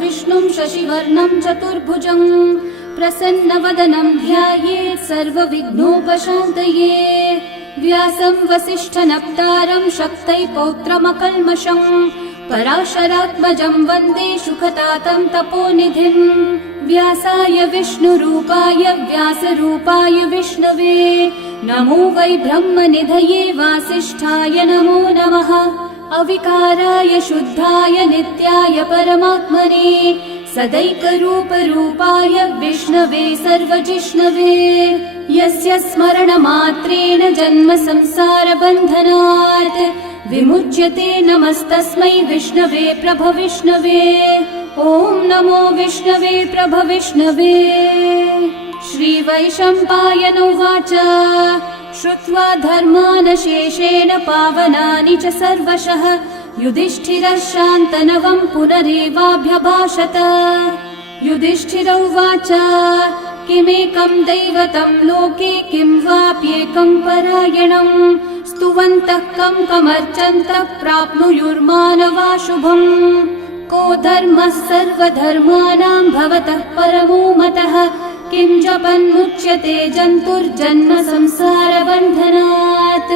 विष्णुं शशिवर्णं चतुर्भुजं प्रसन्नवदनं ध्यायेत् सर्वविघ्नोपशान्तये। व्यासं वसिष्ठनप्तारं शक्तै पौत्रमकल्मषं पराशरात्मजं वन्दे शुकतातं तपोनिधिम्। व्यासाय विष्णुरूपाय व्यासरूपाय विष्णवे नमो वै ब्रह्मनिधये वासिष्ठाय नमो नमः। अविकाराय शुद्धाय नित्याय परमात्मने सदैकरूपरूपाय विष्णवे सर्वजिष्णवे यस्य स्मरणमात्रेण जन्म संसारबन्धनात् विमुच्यते नमस्तस्मै विष्णवे प्रभविष्णवे। ॐ नमो विष्णवे प्रभविष्णवे। श्रीवैशम्पायन उवाच श्रुत्वा धर्मानशेषेण पावनानि च सर्वशः युधिष्ठिरः शान्तनवं पुनरेवाभ्यभाषत। युधिष्ठिर उवाच किमेकं दैवतं लोके किं वाप्येकं परायणं स्तुवन्तः कं कमर्चन्तः प्राप्नुयुर्मानवा शुभम्। को धर्मः सर्वधर्माणां भवतः परमो मतः किं जपन्मुच्यते जन्तुर्जन्म संसारबन्धनात्।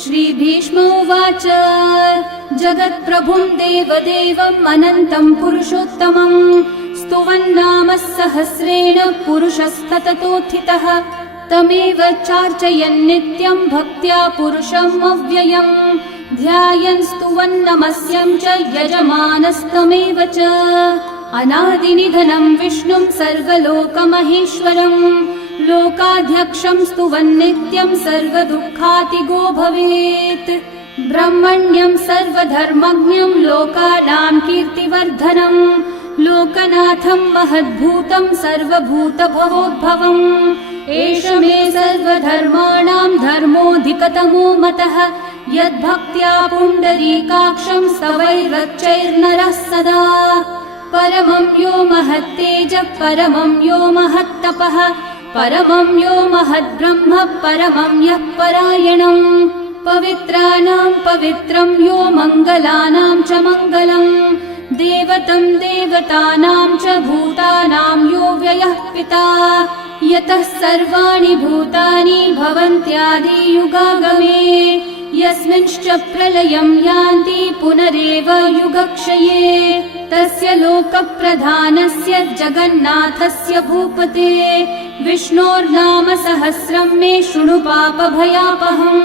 श्रीभीष्म उवाच जगत्प्रभुं देवदेवम् अनन्तं पुरुषोत्तमं स्तुवन्नामः सहस्रेण पुरुषस्तततोत्थितः तमेव चार्चयन् नित्यं भक्त्या पुरुषम् अव्ययम् ध्यायन् स्तुवन्नमस्यं च यजमानस्तमेव च। अनादिनिधनं विष्णुं सर्वलोकमहेश्वरं लोकाध्यक्षं स्तुवन्नित्यं सर्वदुःखातिगो भवेत्। ब्रह्मण्यं सर्वधर्मज्ञं लोकानां कीर्तिवर्धनं लोकनाथं महद्भूतं सर्वभूतभवोद्भवम्। एष मे सर्वधर्माणां धर्मोऽधिकतमो मतः यद्भक्त्या पुण्डरीकाक्षं स्तवैरर्चैर्नरः सदा। परमं यो महत्तेजः परमं यो महत्तपः परमं यो महद्ब्रह्म परमं यः परायणम्। पवित्राणां पवित्रं यो मङ्गलानां च मङ्गलम् देवतं देवतानां च भूतानां यो व्ययः पिता यतः सर्वाणि भूतानि भवन्त्यादियुगागमे यस्मिंश्च प्रलयं यान्ति पुनरेव युगक्षये तस्य लोकप्रधानस्य जगन्नाथस्य भूपते विष्णोर्नाम सहस्रं मे शृणु पापभयापहम्।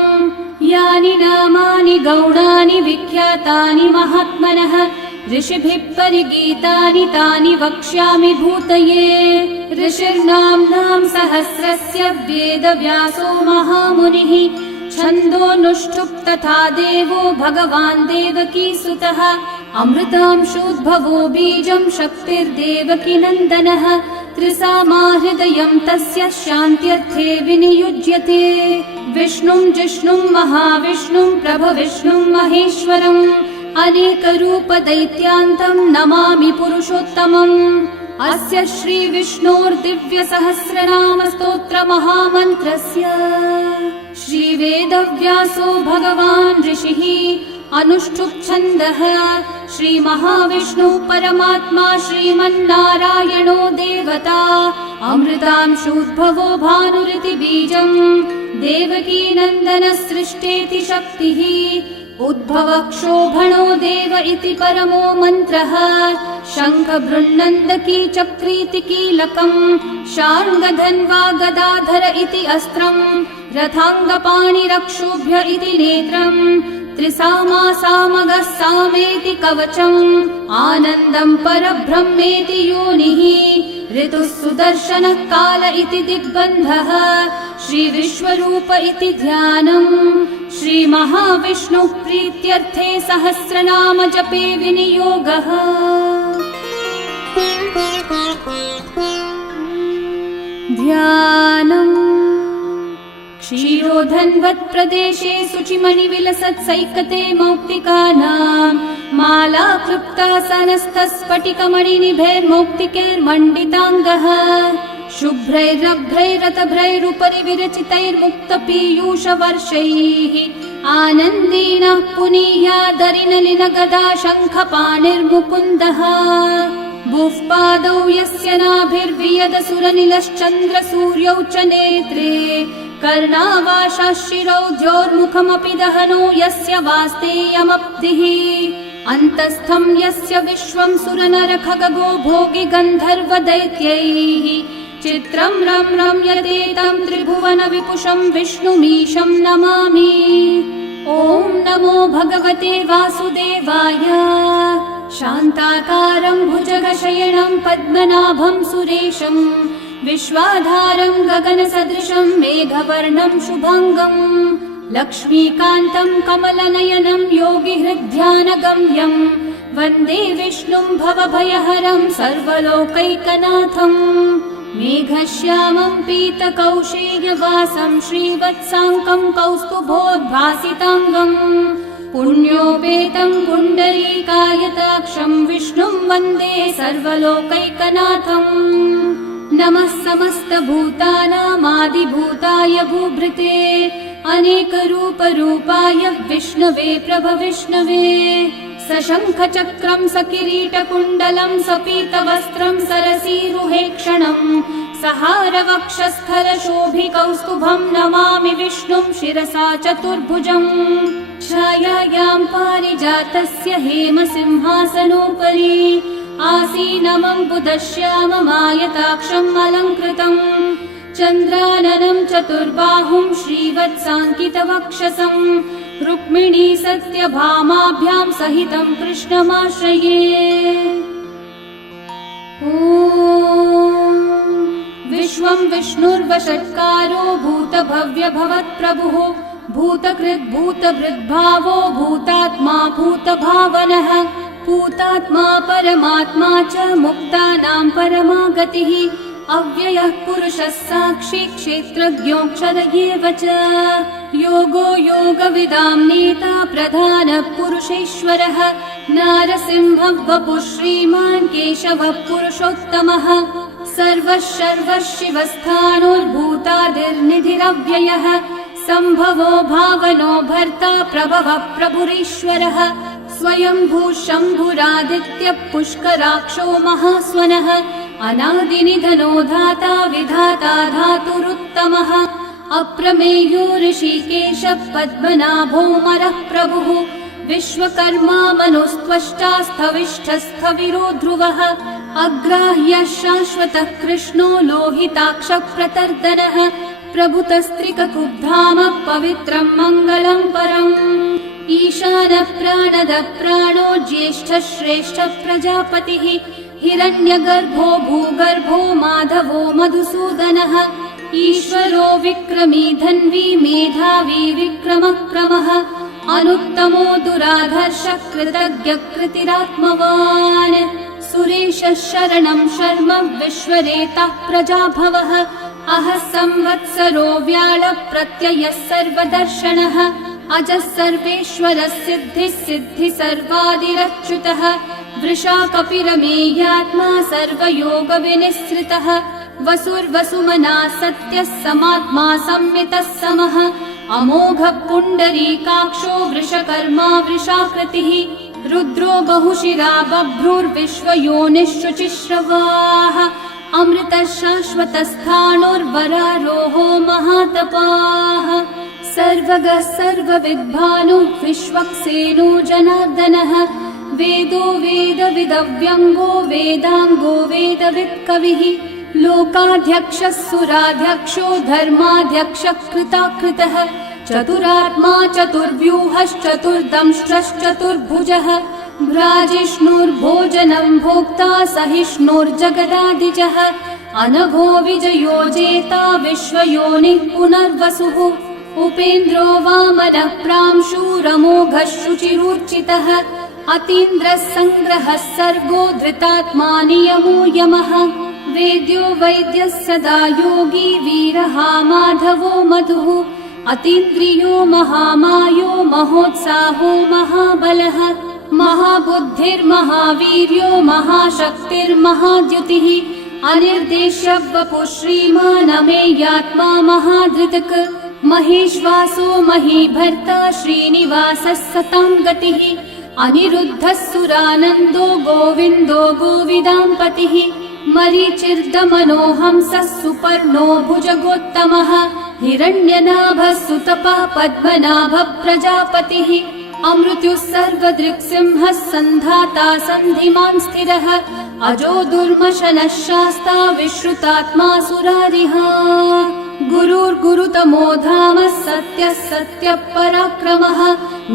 यानि नामानि गौणानि विख्यातानि महात्मनः ऋषिभिः परिगीतानि तानि वक्ष्यामि भूतये। ऋषिर्नाम्नां सहस्रस्य वेदव्यासो महामुनिः छन्दोऽनुष्ठुप् तथा देवो भगवान् देवकीसुतः अमृतांशोद्भवो बीजं शक्तिर्देवकी नन्दनः त्रिसामा हृदयं तस्य शान्त्यर्थे विनियुज्यते। विष्णुं जिष्णुं महाविष्णुं प्रभविष्णुं महेश्वरम् अनेकरूपदैत्यान्तं नमामि पुरुषोत्तमम्। अस्य श्रीविष्णोर्दिव्यसहस्रनामस्तोत्रमहामन्त्रस्य श्रीवेदव्यासो भगवान् ऋषिः अनुष्ठुप् छन्दः श्रीमहाविष्णुः परमात्मा श्रीमन्नारायणो देवता अमृतांशोद्भवो भानुरिति बीजम् देवकी नन्दनः सृष्टेति शक्तिः उद्भवः क्षोभणो देव इति परमो मन्त्रः शङ्ख बृन्नन्दकी चक्रीति कीलकम् शार्ङ्गधन्वा गदाधर इति अस्त्रम् रथाङ्गपाणिरक्षोभ्य इति नेत्रम् त्रिसामा सामगः सामेति कवचम् आनन्दं परब्रह्मेति योनिः ऋतुः सुदर्शनः काल इति दिग्बन्धः श्रीविश्वरूप इति ध्यानम् श्रीमहाविष्णुः प्रीत्यर्थे सहस्रनाम जपे विनियोगः। ध्यानम् क्षीरोधन्वत् प्रदेशे शुचिमणिविलसत्सैकते मौक्तिकानां माला क्लृप्तासनस्थस्फटिकमणिनिभैर्मौक्तिकैर्मण्डिताङ्गः शुभ्रैरभ्रैरतभ्रैरुपरि विरचितैर्मुक्तपीयूषवर्षैः आनन्देन पुनीयादरिनलिनगदा शङ्खपाणिर्मुकुन्दः भुः पादौ यस्य नाभिर्वियदसुरनिलश्चन्द्रसूर्यौ च नेत्रे कर्णावाशाः शिरौ द्योर्मुखमपि दहनो यस्य वास्तेयमब्धिः अन्तस्थं यस्य विश्वं सुरनरखगो भोगि गन्धर्वदैत्यैः चित्रं रम्यते तं त्रिभुवन विपुषं विष्णुमीशं नमामि। ॐ नमो भगवते वासुदेवाय। शान्ताकारं भुजगशयनं पद्मनाभं सुरेशं विश्वाधारं गगनसदृशं मेघवर्णं शुभाङ्गं लक्ष्मीकान्तं कमलनयनं योगिहृद्ध्यानगम्यं वन्दे विष्णुं भवभयहरं सर्वलोकैकनाथम् मेघश्यामं पीतकौशेयवासं श्रीवत्साङ्कं कौस्तुभोद्भासिताङ्गम् पुण्योपेतं पुण्डरीकायताक्षं विष्णुं वन्दे सर्वलोकैकनाथम् नमः समस्तभूतानामादिभूताय भूभृते अनेकरूपरूपाय विष्णवे प्रभविष्णवे सशङ्खचक्रं सकिरीटकुण्डलं सपीतवस्त्रं सरसीरुहेक्षणं सहारवक्षस्थलशोभिकौस्तुभं नमामि विष्णुं शिरसा चतुर्भुजम् छायायां पारिजातस्य हेमसिंहासनोपरि आसीनमम्बुदश्याममायताक्षम् अलङ्कृतम् चन्द्राननं चतुर्बाहुं श्रीवत्साङ्कितवक्षसं रुक्मिणी सत्यभामाभ्यां सहितं कृष्णमाश्रये। ॐ विश्वं विष्णुर्वषट्कारो भूतभव्यभवत्प्रभुः भूतकृद्भूतभृद्भावो भूतात्मा भूतभावनः भूतात्मा परमात्मा च मुक्तानां परमा गतिः अव्ययः पुरुषः साक्षी क्षेत्रज्ञोऽक्षर एव च योगो योगविदां नेता प्रधानः पुरुषेश्वरः नारसिंहः वपुः श्रीमान् केशवः पुरुषोत्तमः सर्वः शर्वः शिवस्थाणोर्भूतादिर्निधिरव्ययः सम्भवो भावनो भर्ता प्रभवः प्रभुरीश्वरः स्वयंभू शम्भुरादित्यः पुष्कराक्षो महास्वनः अनादिनिधनो धाता विधाता धातुरुत्तमः अप्रमेयो ऋषिकेशः पद्मनाभोऽमरः प्रभुः विश्वकर्मा मनुस्त्वष्टा स्थविष्ठस्थविरो ध्रुवः अग्राह्यः शाश्वतः कृष्णो लोहिताक्षः प्रतर्दनः प्रभुतस्त्रिककुब्धामः पवित्रं मङ्गलं परम् ईशानः प्राणदः प्राणो ज्येष्ठः श्रेष्ठः प्रजापतिः हिरण्यगर्भो भूगर्भो माधवो मधुसूदनः ईश्वरो विक्रमी धन्वी मेधावी विक्रमक्रमः अनुत्तमो दुराधर्षः कृतज्ञः कृतिरात्मवान् सुरेशः शरणं शर्म विश्वरेतः प्रजाभवः अहः संवत्सरो व्याळः प्रत्ययः सर्वदर्शनः अजः सर्वेश्वरः सिद्धिः सिद्धि सर्वादिरच्युतः वृषा कपिरमेयात्मा सर्वयोगविनिःसृतः वसुर्वसुमना सत्यः समात्मा संवितः समः अमोघः पुण्डरीकाक्षो वृषकर्मा वृषाकृतिः रुद्रो बहुशिरा बभ्रुर्विश्वयोनिः शुचिश्रवाः अमृतः शाश्वतस्थाणुर्वरारोहो महातपाः सर्वगः सर्वविद्भानो विश्वक्सेनो जनार्दनः वेदो वेदविदव्यङ्गो वेदाङ्गो वेदवित्कविः लोकाध्यक्षः सुराध्यक्षो धर्माध्यक्षः कृताकृतः चतुरात्मा चतुर्व्यूहश्चतुर्दंष्ट्रश्चतुर्भुजः भ्राजिष्णुर्भोजनं भोक्ता सहिष्णुर्जगदादिजः अनघो विजयो जेता विश्वयोनिः पुनर्वसुः उपेन्द्रो वामनः प्रांशुरमोघः शुचिरूर्चितः अतीन्द्रः सङ्ग्रहः सर्गो धृतात्मा नियमो यमः वेद्यो वैद्यः सदा योगी वीरः माधवो मधुः अतीन्द्रियो महामायो महोत्साहो महाबलः महाबुद्धिर्महावीर्यो महाशक्तिर्महाद्युतिः अनिर्देश्य वपुः श्रीमानमेयात्मा महाधृतक् महेश्वासो महीभर्ता श्रीनिवासः सतां गतिः अनिरुद्धः सुरानन्दो गोविन्दो गोविदाम्पतिः मरीचिर्दमनोहंसः सुपर्णो भुजगोत्तमः हिरण्यनाभः सुतपः पद्मनाभः प्रजापतिः अमृत्युः सर्वदृक्सिंहः सन्धाता सन्धिमान् स्थिरः अजो दुर्मशनः शास्ता विश्रुतात्मा सुरारिः गुरुर्गुरुतमो धामः सत्यः सत्यः पराक्रमः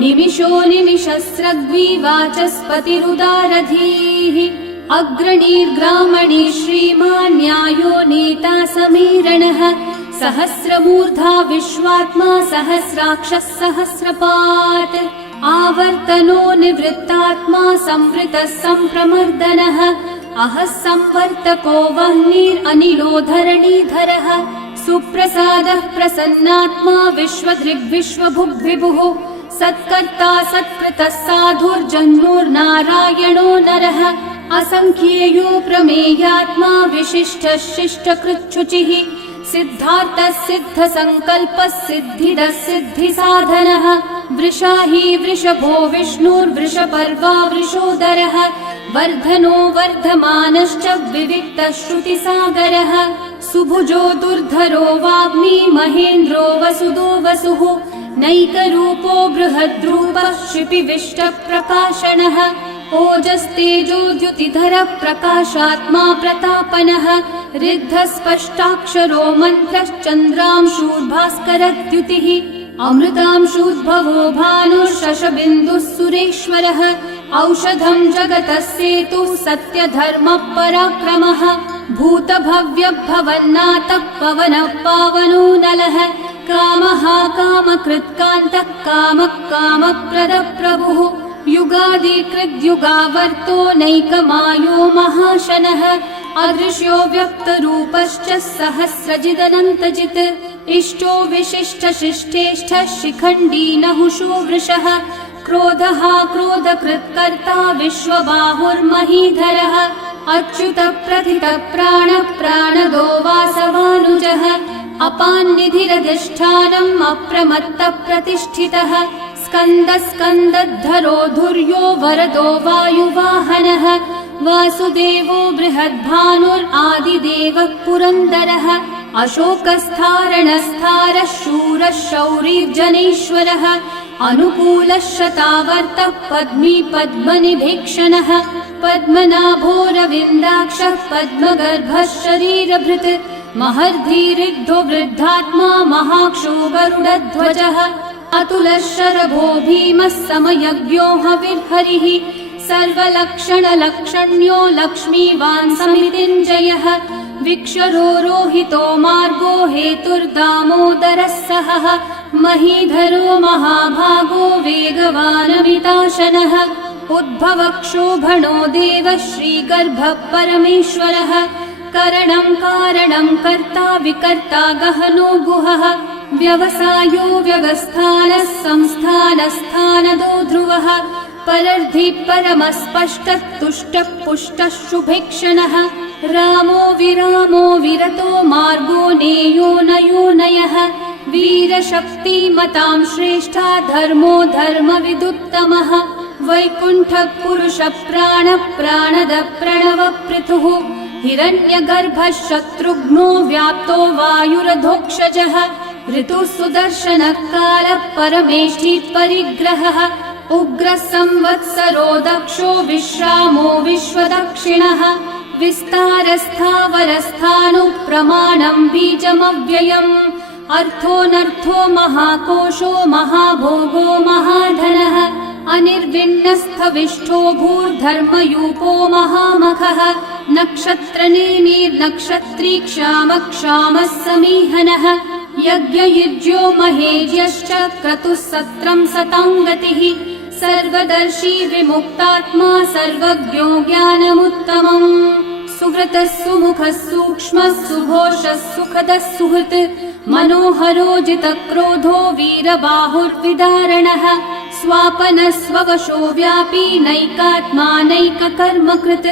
निमिषो निमिषस्रग्विवाचस्पतिरुदारधीः अग्रणीर्ग्रामणी श्रीमान् न्यायो नेता समीरणः सहस्रमूर्धा विश्वात्मा सहस्राक्षः सहस्रपात् आवर्तनो निवृत्तात्मा संवृतः सम्प्रमर्दनः अहः संवर्तको वह्निरनिलो धरणीधरः सुप्रसादः प्रसन्नात्मा विश्वदृग्विश्वभुग्विभुः सत्कर्ता सत्कृतः साधुर्जन्मुर्नारायणो नरः असंख्येयो प्रमेयात्मा विशिष्टः शिष्टकृच्छुचिः सिद्धार्थः सिद्धसङ्कल्पः सिद्धिदः सिद्धिसाधनः वृषाही वृषभो विष्णुर्वृषपर्वा वृषोदरः वर्धनो वर्धमानश्च विविक्तः श्रुतिसागरः सुभुजो दुर्धरो वाग्मी महेन्द्रो वसुदो वसुः नैकरूपो बृहद्रूपः क्षिपिविष्टप्रकाशनः ओजस्तेजोद्युतिधरः प्रकाशात्मा प्रतापनः ऋद्धस्पष्टाक्षरो मन्त्रश्चन्द्रांशूर्भास्करद्युतिः अमृतांशूद्भवो भानुर्शशबिन्दुः सुरेश्वरः औषधं जगतः सेतुः सत्यधर्मः पराक्रमः भूतभव्यभवन्नाथः पवनः पावनो नलः कामः कामकृत्कान्तः कामः कामप्रदः प्रभुः युगादिकृद्युगावर्तो नैकमायो महाशनः अदृश्यो व्यक्तरूपश्च सहस्रजिदनन्तजित् इष्टो विशिष्टशिष्टेष्ठः शिखण्डी नहुषो वृषः क्रोधः क्रोधकृत्कर्ता विश्वबाहुर्महीधरः अच्युतः प्रथितः प्राणः प्राणदो वासवानुजः अपान्निधिरधिष्ठानम् अप्रमत्तः प्रतिष्ठितः स्कन्दस्कन्दद्धरो धुर्यो वरदो वायुवाहनः वासुदेवो बृहद्भानुरादिदेवः पुरन्दरः अशोकस्थारणस्थारः शूरः शौरिर्जनेश्वरः अनुकूलः शतावर्तः पद्मी पद्मनिभीक्षणः पद्मनाभोरविन्दाक्षः पद्मगर्भः शरीरभृत् महर्धिरिग्धो वृद्धात्मा महाक्षो गरुडध्वजः अतुलः शरभो भीमः समयज्ञो हविर्हरिः सर्वलक्षणलक्षण्यो लक्ष्मीवान् समितिञ्जयः विक्षरो रोहितो मार्गो हेतुर्दामोदरः सहः महीधरो महाभागो वेगवानमिताशनः उद्भवक्षोभणो देवः श्रीगर्भः परमेश्वरः करणं कारणं कर्ता विकर्ता गहनो गुहः व्यवसायो व्यवस्थानः संस्थानस्थानदो ध्रुवः परर्धि परमस्पष्टः तुष्टः पुष्टः शुभेक्षणः रामो विरामो विरतो मार्गो नेयो नयो नयः वीरशक्तिमतां श्रेष्ठा धर्मो धर्मविदुत्तमः वैकुण्ठः पुरुषः प्राणः प्राणदः प्रणवपृथुः हिरण्यगर्भः शत्रुघ्नो व्याप्तो वायुरधोक्षजः ऋतुः सुदर्शनः कालः परमेष्ठी परिग्रहः उग्रः संवत्सरो दक्षो विश्रामो विश्वदक्षिणः विस्तारस्थावरस्थाणुः प्रमाणं बीजमव्ययम् अर्थोऽनर्थो महाकोशो महाभोगो महाधनः अनिर्विण्णस्थविष्ठो भूर्धर्मयूपो महामखः नक्षत्रनेमिर्नक्षत्री क्षामः क्षामः समीहनः यज्ञयुज्यो महेज्यश्च क्रतुः सत्रं सताङ्गतिः सर्वदर्शी विमुक्तात्मा सर्वज्ञो ज्ञानमुत्तमम् सुहृतः सुमुखः सूक्ष्मः सुघोषः सुखदः सुहृत् मनोहरो जितक्रोधो वीरबाहुर्विदारणः स्वापनः स्ववशो व्यापी नैकात्मा नैककर्मकृत्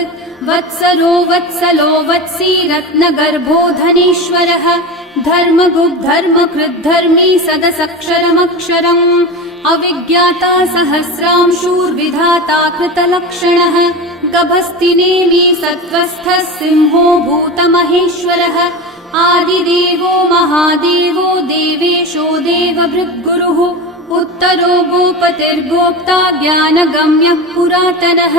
वत्सरो वत्सलो वत्सी रत्नगर्भो धनेश्वरः धर्मगुग्धर्मकृद्धर्मी सदसक्षरमक्षरम् अविज्ञाता सहस्रांशूर्विधाता कृतलक्षणः गभस्तिनेमि सत्त्वस्थः सिंहो भूतमहेश्वरः आदिदेवो महादेवो देवेशो देवभृद्गुरुः उत्तरो गोपतिर्गोप्ता ज्ञानगम्यः पुरातनः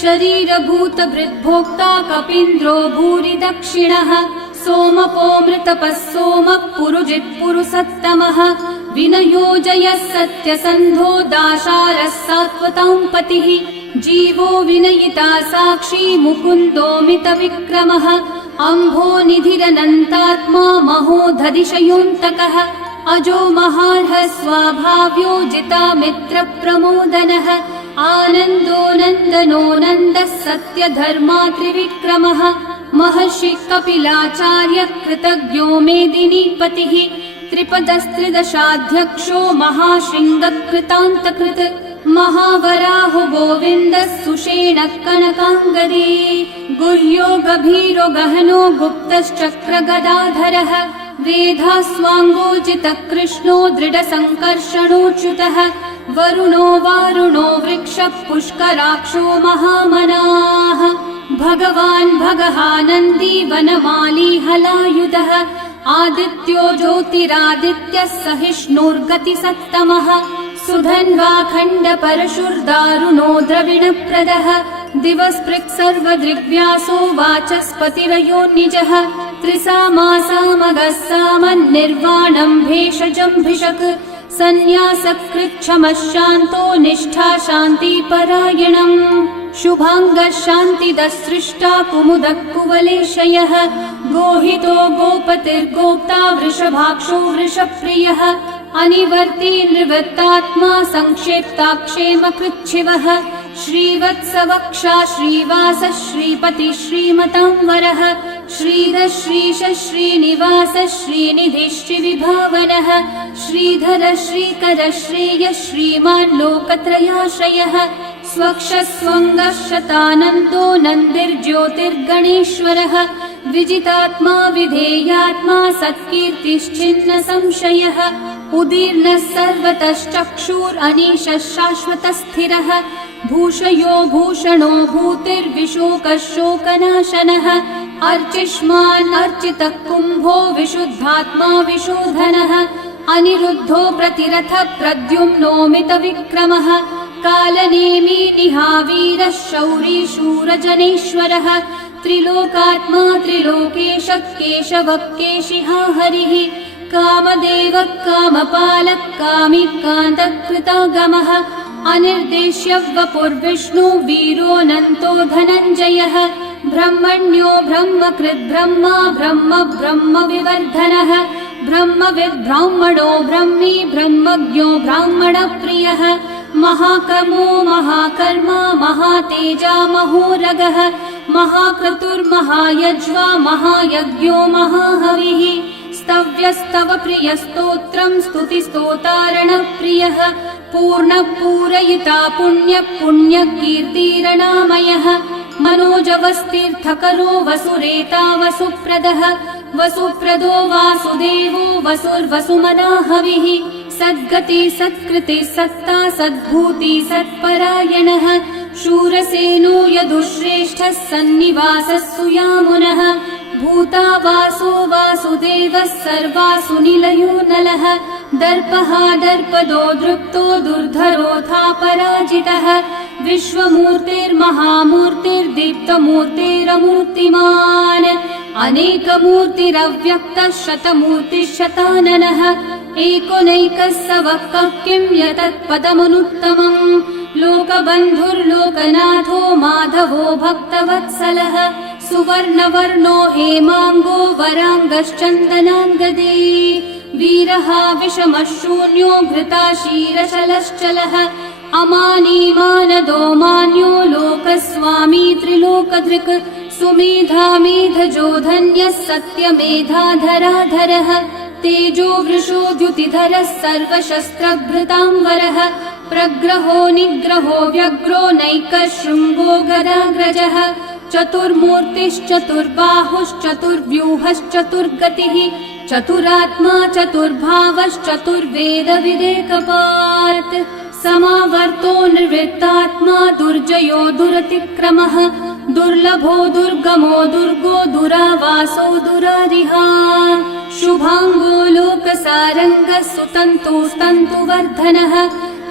शरीरभूतभृद्भोक्ता कपीन्द्रो भूरि दक्षिणः सोमपोमृतपः सोमः पुरुजित्पुरुसत्तमः विनयोजयः सत्यसन्धो दाशारः सात्वतां पतिः जीवो विनयिता साक्षी मुकुन्दोमितविक्रमः अम्भो निधिरनन्तात्मा महोदधिशयोऽन्तकः अजो महार्हः स्वाभाव्यो जितामित्रप्रमोदनः आनन्दो नन्दनो नन्दः सत्यधर्मात्रिविक्रमः महर्षि कपिलाचार्य कृतज्ञो मेदिनीपतिः त्रिपदस्त्रिदशाध्यक्षो महाशृङ्गकृतान्तकृत् महावराहो गोविन्दः सुषेणः कनकाङ्गदे गुह्यो गभीरो गहनो गुप्तश्चक्रगदाधरः वेधास्वाङ्गोचितः कृष्णो दृढसङ्कर्षणोच्युतः वरुणो वारुणो वृक्षः पुष्कराक्षो महामनाः भगवान् भगहानन्दी वनमाली हलायुधः आदित्यो ज्योतिरादित्यः सहिष्णुर्गतिसत्तमः सुधन्वा खण्डपरशुर्दारुणो द्रविणप्रदः दिवस्पृक् सर्वदृग्व्यासो वाचस्पतिरयो निजः त्रिसामासामगः सामन्निर्वाणम् भेषजम्भिषक् सन्न्यासकृच्छमः शान्तो निष्ठा शान्तिपरायणम् शुभाङ्गः शान्तिदः सृष्टा कुमुदः कुवलेशयः गोहितो गोपतिर्गोप्ता वृषभाक्षो वृषप्रियः अनिवर्ती निवृत्तात्मा संक्षेप्ताक्षेमकृच्छिवः श्रीवत्सवक्षा श्रीवासः श्रीपतिः श्रीमतांवरः श्रीधः श्रीशः श्रीनिवासः श्रीनिधिः श्रीविभावनः श्रीधरः श्रीकरः श्रेयः श्रीमान् लोकत्रयाश्रयः स्वक्षस्वङ्गः शतानन्दो नन्दिर्ज्योतिर्गणेश्वरः विजितात्मा विधेयात्मा सत्कीर्तिश्चिन्न संशयः उदीर्णः सर्वतश्चक्षुरनीशः शाश्वतस्थिरः भूषयो भूषणो भूतिर्विशोकः शोकनाशनः अर्चिष्मान् अर्चितः कुम्भो विशुद्धात्मा विशोधनः अनिरुद्धो प्रतिरथ प्रद्युम्नोमितविक्रमः कालनेमी निहावीरः शौरी शूरजनेश्वरः त्रिलोकात्मा त्रिलोकेशः केशवः केशिहा हरिः कामदेवः कामपालः कामिकान्तः कृतागमः अनिर्देश्य वपुर्विष्णु वीरोऽनन्तो धनञ्जयः ब्रह्मण्यो ब्रह्मकृद् ब्रह्मा ब्रह्म ब्रह्मविवर्धनः ब्रह्मविद् ब्राह्मणो ब्रह्मी ब्रह्मज्ञो ब्राह्मणप्रियः महाकर्मो महाकर्मा महातेजा महोरगः महाक्रतुर्महायज्वा महायज्ञो महाहविः स्तव्यस्तव प्रियस्तोत्रम् स्तुतिस्तोतारणप्रियः पूर्णपूरयिता पुण्यकीर्तिरणामयः मनोजवस्तीर्थकरो वसुरेता वसुप्रदः वसुप्रदो वासुदेवो वसुर्वसुमनाहविः सद्गति सत्कृति सत्ता सद्भूति सत्परायणः शूरसेनो यदुश्रेष्ठः सन्निवासः सुयामुनः भूता वासो वासुदेवः सर्वासु निलयो नलः दर्पः दर्पदो दृप्तो दुर्धरोऽथा पराजितः विश्वमूर्तिर्महामूर्तिर्दीप्तमूर्तिरमूर्तिमान् अनेकमूर्तिरव्यक्तः शतमूर्तिः शताननः एकोनैकः स वक्कः किं यतत्पदमनुत्तमम् लोकबन्धुर्लोकनाथो माधवो भक्तवत्सलः सुवर्णवर्णो हेमाङ्गो वराङ्गश्चन्दनाङ्गदे वीरः विषमः शून्यो घृताशीरशलश्चलः अमानीमानदो मान्यो लोकस्वामी त्रिलोकधृक् सुमेधामेधजो धन्यः सत्यमेधाधराधरः तेजो वृषो द्युतिधरः सर्वशस्त्रभृतांवरः प्रग्रहो निग्रहो व्यग्रो नैकः शृङ्गो गदाग्रजः चतुर्मूर्तिश्चतुर्बाहुश्चतुर्व्यूहश्चतुर्गतिः चतुरात्मा चतुर्भावश्चतुर्वेदविदेकपात् समावर्तो निर्वृत्तात्मा दुर्जयो दुरतिक्रमः दुर्लभो दुर्गमो दुर्गो दुरावासो दुरारिहा शुभांगो लोकसारंगः सुतन्तुस्तन्तुवर्धनः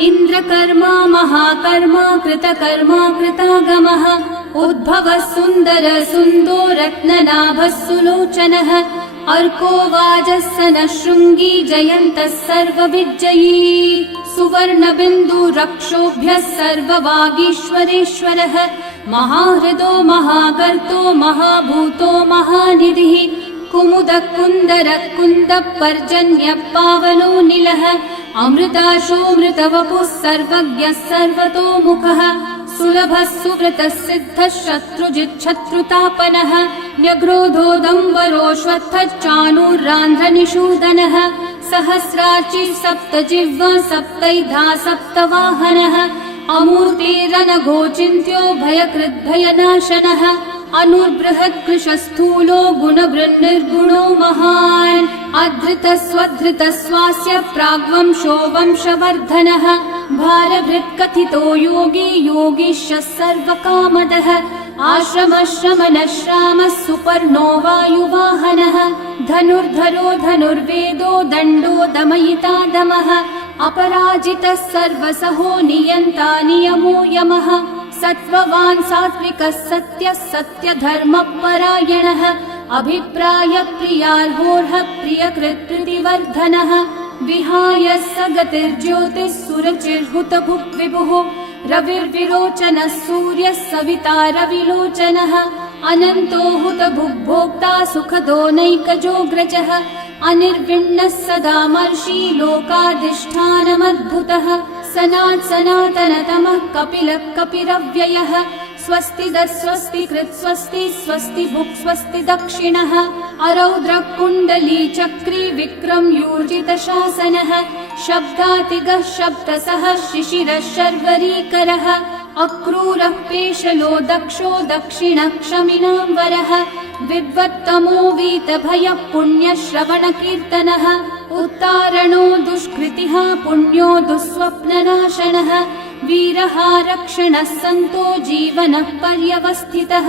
इन्द्रकर्मा महाकर्मा कृतकर्मा कृतागमः उद्भवः सुन्दर सुन्दो रत्ननाभः सुलोचनः अर्को वाजः नः शृङ्गी जयन्तः सर्वविजयी सुवर्णबिन्दु रक्षोभ्यः सर्ववागीश्वरेश्वरः महाहृदो महागर्तो महाभूतो महानिधिः कुमुदः कुन्दरः कुन्दः पर्जन्यः पावनो निलः अमृताशो मृतवपुः सर्वज्ञः सर्वतोमुखः सुलभः सुव्रतः सिद्धः शत्रुजिच्छत्रुतापनः न्यग्रोधोदम्बरोऽश्वत्थः चाणूरान्ध्रनिषूदनः सहस्रार्ची सप्तजिह्वा सप्तैधा सप्तवाहनः अमूर्तिरनघोचिन्त्यो भयकृद्भयनाशनः अनुर्बृहत्कृशस्थूलो गुणवृन्निर्गुणो महान् अधृतस्वधृतस्वास्य प्राग्वंशो वंशवर्धनः भारभृत्कथितो योगी योगीशः सर्वकामदः आश्रमश्रमणश्रामः सुपर्णो वायुवाहनः धनुर्धरो धनुर्वेदो दण्डो दमयिता दमः अपराजितः सर्वसहो नियन्ता नियमो यमः सत्त्ववान् सात्विकः सत्यः सत्यधर्मपरायणः अभिप्रायप्रियार्होर्हः प्रियकृत्प्रीतिवर्धनः विहाय स गतिर्ज्योतिः सुरचिर्हुतभुक् विभुः रविर्विरोचनः सूर्यः सविता रविलोचनः अनन्तो हुतभुग्भोक्ता सुखदो नैकजोऽग्रजः अनिर्विण्णः सदा मर्षि लोकाधिष्ठानमद्भुतः सनातनतमः कपिलः कपिरव्ययः स्वस्तिदः स्वस्तिकृत् स्वस्ति स्वस्ति भुक् स्वस्ति दक्षिणः अरौद्रः कुण्डली चक्री विक्रमयूर्जितशासनः शब्दातिगः शब्दसः शिशिरः शर्वरीकरः अक्रूरः पेशलो दक्षो दक्षिणः क्षमिनाम्बरः विद्वत्तमो वीतभयः पुण्यश्रवणकीर्तनः उत्तारणो दुष्कृतिः पुण्यो दुःस्वप्ननाशनः वीरः रक्षणः सन्तो जीवनः पर्यवस्थितः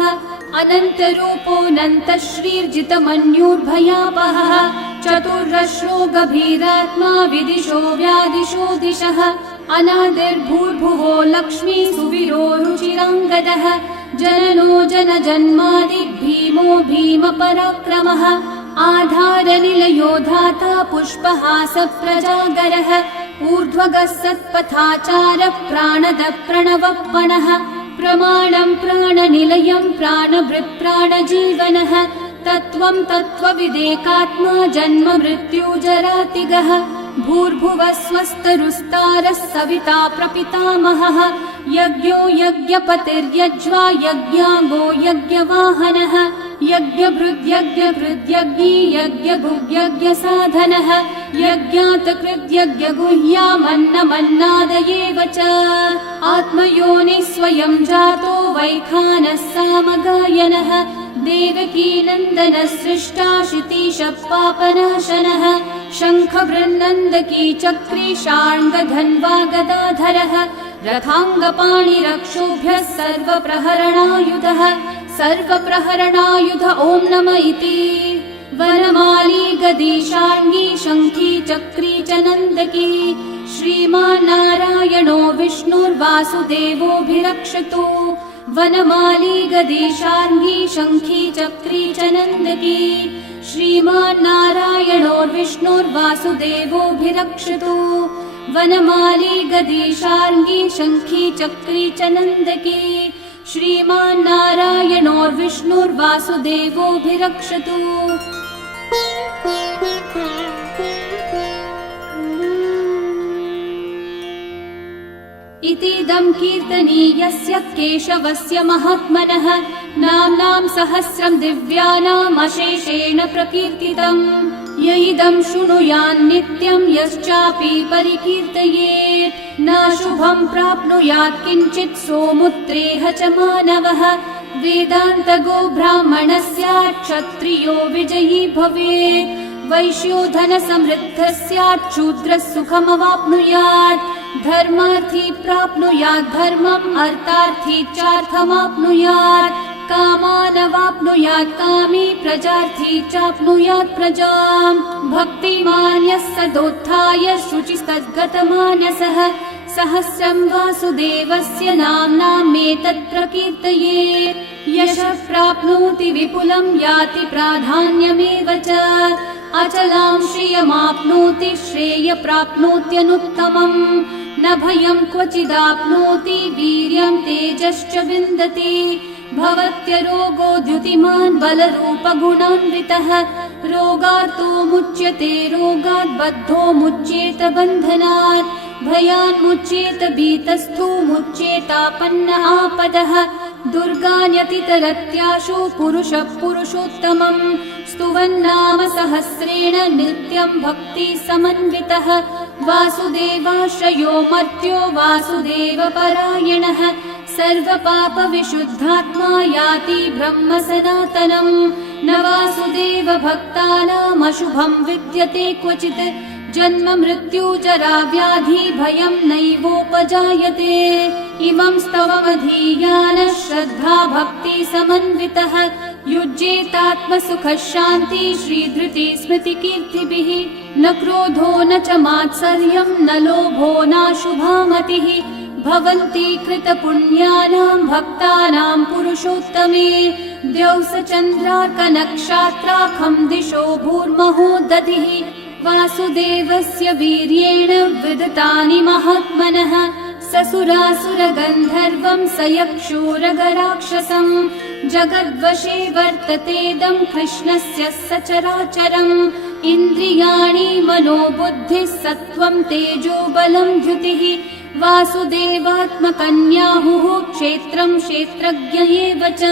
अनन्तरूपोऽनन्तः श्रीर्जितमन्युर्भयापहः चतुर्रश्रो गभीरात्मा विदिशो व्यादिशो दिशः अनादिर्भूर्भुवो लक्ष्मी सुवीरो रुचिराङ्गदः जननो जनजन्मादि भीमो भीमपराक्रमः आधारनिलयो धाता पुष्पहासः प्रजागरः ऊर्ध्वगः सत्पथाचारः प्राणदः प्रणवप्पणः प्रमाणं प्राणनिलयं प्राणभृत्प्राणजीवनः तत्त्वं तत्त्वविदेकात्मा जन्म मृत्युजरातिगः भूर्भुवः स्वस्तरुस्तारः सविता प्रपितामहः यज्ञो यज्ञपतिर्यज्वा यज्ञाङ्गो यज्ञवाहनः यज्ञभृद्यज्ञकृद्यज्ञी यज्ञभुग्यज्ञसाधनः यज्ञातकृद्यज्ञगुह्यामन्नमन्नादयेव च आत्मयोनिः स्वयं जातो वैखानः सामगायनः देवकीनन्दनः सृष्टा शितीशः पापनाशनः शङ्खवृन्नन्दकी चक्री शार्ङ्गधन्वा गदाधरः रथाङ्गपाणिरक्षोभ्यः सर्वप्रहरणायुधः सर्वप्रहरणायुध ॐ नम इति वनमाली गदी शार्ङ्गी शङ्खी चक्री च नन्दकी श्रीमान्नारायणो विष्णुर्वासुदेवोऽभिरक्षतु वनमाली गदी शार्ङ्गी शङ्खी चक्री च नन्दकी श्रीमान्नारायणो विष्णुर्वासुदेवोऽभिरक्षतु वनमाली गदी शार्ङ्गी शङ्खी चक्री च नन्दकी श्रीमान्नारायणो विष्णुर्वासुदेवोऽभिरक्षतु इतीदं कीर्तनीयस्य केशवस्य महात्मनः नाम्नां सहस्रं दिव्यानामशेषेण प्रकीर्तितम् य इदं शृणुयान्नित्यं यश्चापि परिकीर्तयेत् नाशुभं प्राप्नुयात् किञ्चित् सोमुत्रेह च मानवः वेदान्तगो ब्राह्मणः स्यात् क्षत्रियो विजयी भवेत् वैश्यो धनसमृद्धः स्यात् शूद्रः सुखमवाप्नुयात् धर्मार्थी प्राप्नुयात् धर्मम् अर्थार्थी चार्थमाप्नुयात् कामानवाप्नुयात् कामी प्रजार्थी चाप्नुयात् प्रजाम् भक्तिमान् यः सदोत्थाय शुचिस्तद्गतमानसः सहस्रं वासुदेवस्य नाम्नामेतत् प्रकीर्तये यशः प्राप्नोति विपुलं याति प्राधान्यमेव च अचलां श्रियमाप्नोति श्रेय प्राप्नोत्यनुत्तमम् न भयं क्वचिदाप्नोति वीर्यं तेजश्च विन्दति भवत्यरोगो द्युतिमान् बलरूपगुणान्वितः रोगार्तो मुच्यते रोगात् बद्धो मुच्येत बन्धनात् भयान्मुच्येत भीतस्थो मुच्येतापन्न आपदः दुर्गान्यतितरत्याशु पुरुषः पुरुषोत्तमम् स्तुवन्नाम सहस्रेण नित्यं भक्ति समन्वितः वासुदेवाश्रयो मर्त्यो वासुदेवपरायणः सर्वपापविशुद्धात्मा याति ब्रह्म सनातनम् न वासुदेव भक्तानामशुभं विद्यते क्वचित् जन्म मृत्यु जरा व्याधि भयं नैवोपजायते इमं स्तवमधीयानः श्रद्धा भक्ति समन्वितः युज्येतात्मसुखः शान्ति श्रीधृति स्मृतिकीर्तिभिः न क्रोधो न च मात्सर्यं न लोभो नाशुभामतिः भवन्ति कृतपुण्यानां भक्तानां पुरुषोत्तमे द्यौसचन्द्रार्कनक्षत्राखं दिशो भूर्महो दधिः वासुदेवस्य वीर्येण विदतानि महात्मनः ससुरासुरगन्धर्वं स यक्षोरगराक्षसं जगद्वशे वर्ततेदं कृष्णस्य सचराचरम् इन्द्रियाणि मनोबुद्धिः सत्त्वं तेजो बलं द्युतिः वासुदेवात्मकन्याहुः क्षेत्रं क्षेत्रज्ञ एव च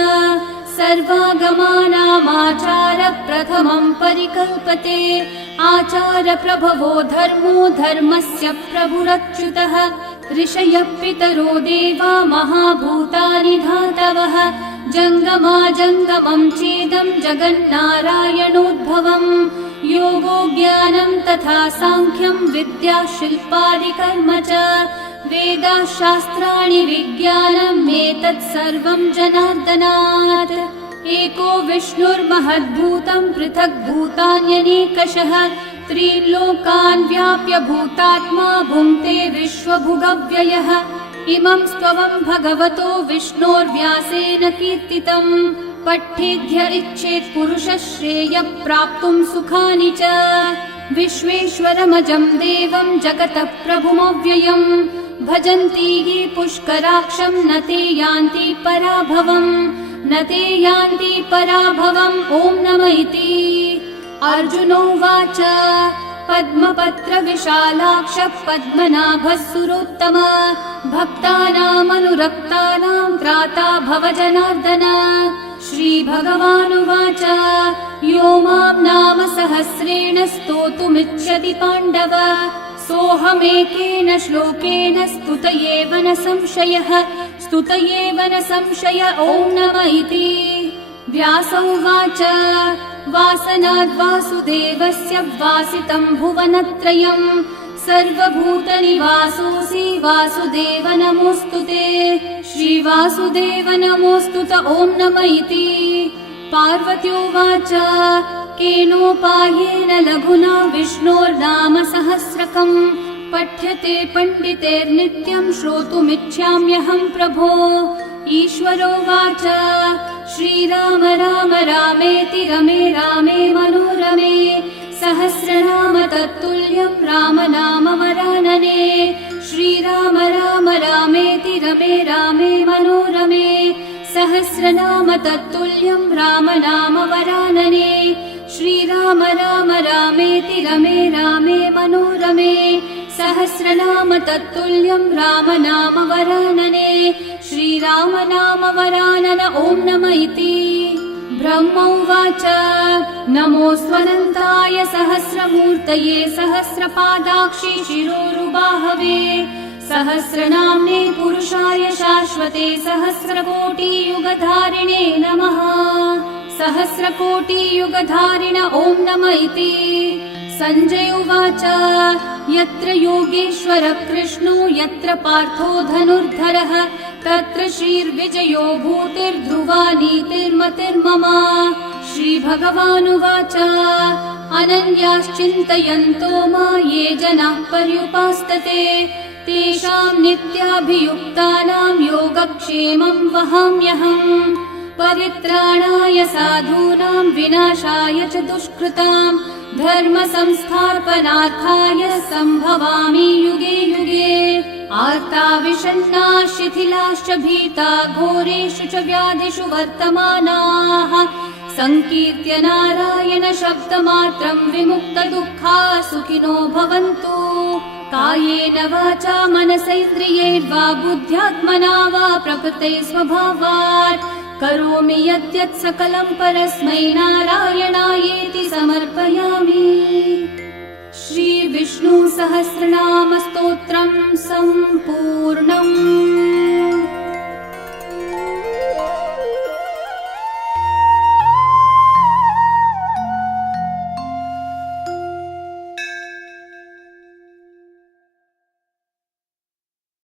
सर्वागमानामाचार प्रथमं परिकल्पते आचार प्रभवो धर्मो धर्मस्य प्रभुरच्युतः ऋषयः पितरो देवा महाभूतानि धातवः जङ्गमाजङ्गमं चेदं जगन्नारायणोद्भवम् योगो ज्ञानं तथा साङ्ख्यं विद्या शिल्पादिकर्म च वेदाः शास्त्राणि विज्ञानम् एतत् सर्वं जनार्दनात् एको विष्णुर्महद्भूतं पृथक् भूतान्यनेकशः त्रीन् लोकान् व्याप्य भूतात्मा भुङ्क्ते विश्वभुगव्ययः इमं स्तवं भगवतो विष्णोर्व्यासेन कीर्तितम् पठ्येद्य इच्छेत् पुरुषः श्रेयः प्राप्तुं सुखानि च विश्वेश्वरमजं देवं जगतः प्रभुमव्ययम् भजन्ति ये पुष्कराक्षं न ते यान्ति पराभवम् न ते यान्ति पराभवम् ॐ नमः इति अर्जुनोवाच पद्मपत्रविशालाक्ष पद्मनाभः सुरोत्तम भक्तानामनुरक्तानां त्राता भव जनार्दन श्रीभगवानुवाच यो मां नाम सहस्रेण स्तोतुमिच्छति पाण्डव सोऽहमेकेन श्लोकेन स्तुतयेव न संशयः स्तुतयेव न संशय ॐ नमः इति व्यास उवाच वासनाद् वासुदेवस्य वासितं भुवनत्रयम् सर्वभूतनिवासोऽसि वासुदेव नमोऽस्तु ते श्रीवासुदेव नमोऽस्तु ॐ नमः इति पार्वत्योवाच केनोपायेन लघुना विष्णोर्नाम सहस्रकम् पठ्यते पण्डितेर्नित्यं श्रोतुमिच्छाम्यहं प्रभो ईश्वरोवाच श्रीराम राम रामेति रमे रामे मनोरमे सहस्रनाम तत्तुल्यं राम नाम वरानने श्रीराम राम रामेति रमे रामे मनोरमे सहस्रनाम तत्तुल्यं राम नाम वरानने श्रीराम राम रामेति रमे रामे मनोरमे सहस्रनाम तत्तुल्यं राम नाम वरानने श्रीराम नाम वरानन ॐ नमः इति ब्रह्म उवाच नमोऽस्त्वनन्ताय सहस्रमूर्तये सहस्रपादाक्षि शिरोरुबाहवे सहस्रनाम्ने पुरुषाय शाश्वते सहस्रकोटियुगधारिणे नमः। सहस्रकोटियुगधारिण ॐ नम इति। सञ्जय उवाच यत्र योगेश्वरः कृष्णो यत्र पार्थो धनुर्धरः तत्र श्रीर्विजयो भूतिर्ध्रुवा नीतिर्मतिर्मम। श्रीभगवानुवाच अनन्याश्चिन्तयन्तो मा ये जनाः पर्युपासते तेषां नित्याभियुक्तानां योगक्षेमं वहाम्यहम्। परित्राणाय साधूनां विनाशाय च दुष्कृतां धर्म संस्थापनार्थाय सम्भवामि युगे युगे। आर्ता विषण्णा शिथिलाश्च भीता घोरेषु च व्याधिषु वर्तमानाः संकीर्त्य नारायण शब्दमात्रं विमुक्तदुःखा सुखिनो भवन्तु। कायेन वाचा मनसैन्द्रियैर्वा बुद्ध्यात्मना वा प्रकृते स्वभावात् करोमि यद्यत् सकलं परस्मै नारायणायेति समर्पयामि। श्री विष्णु सहस्रनाम स्तोत्रम् सम्पूर्णम्।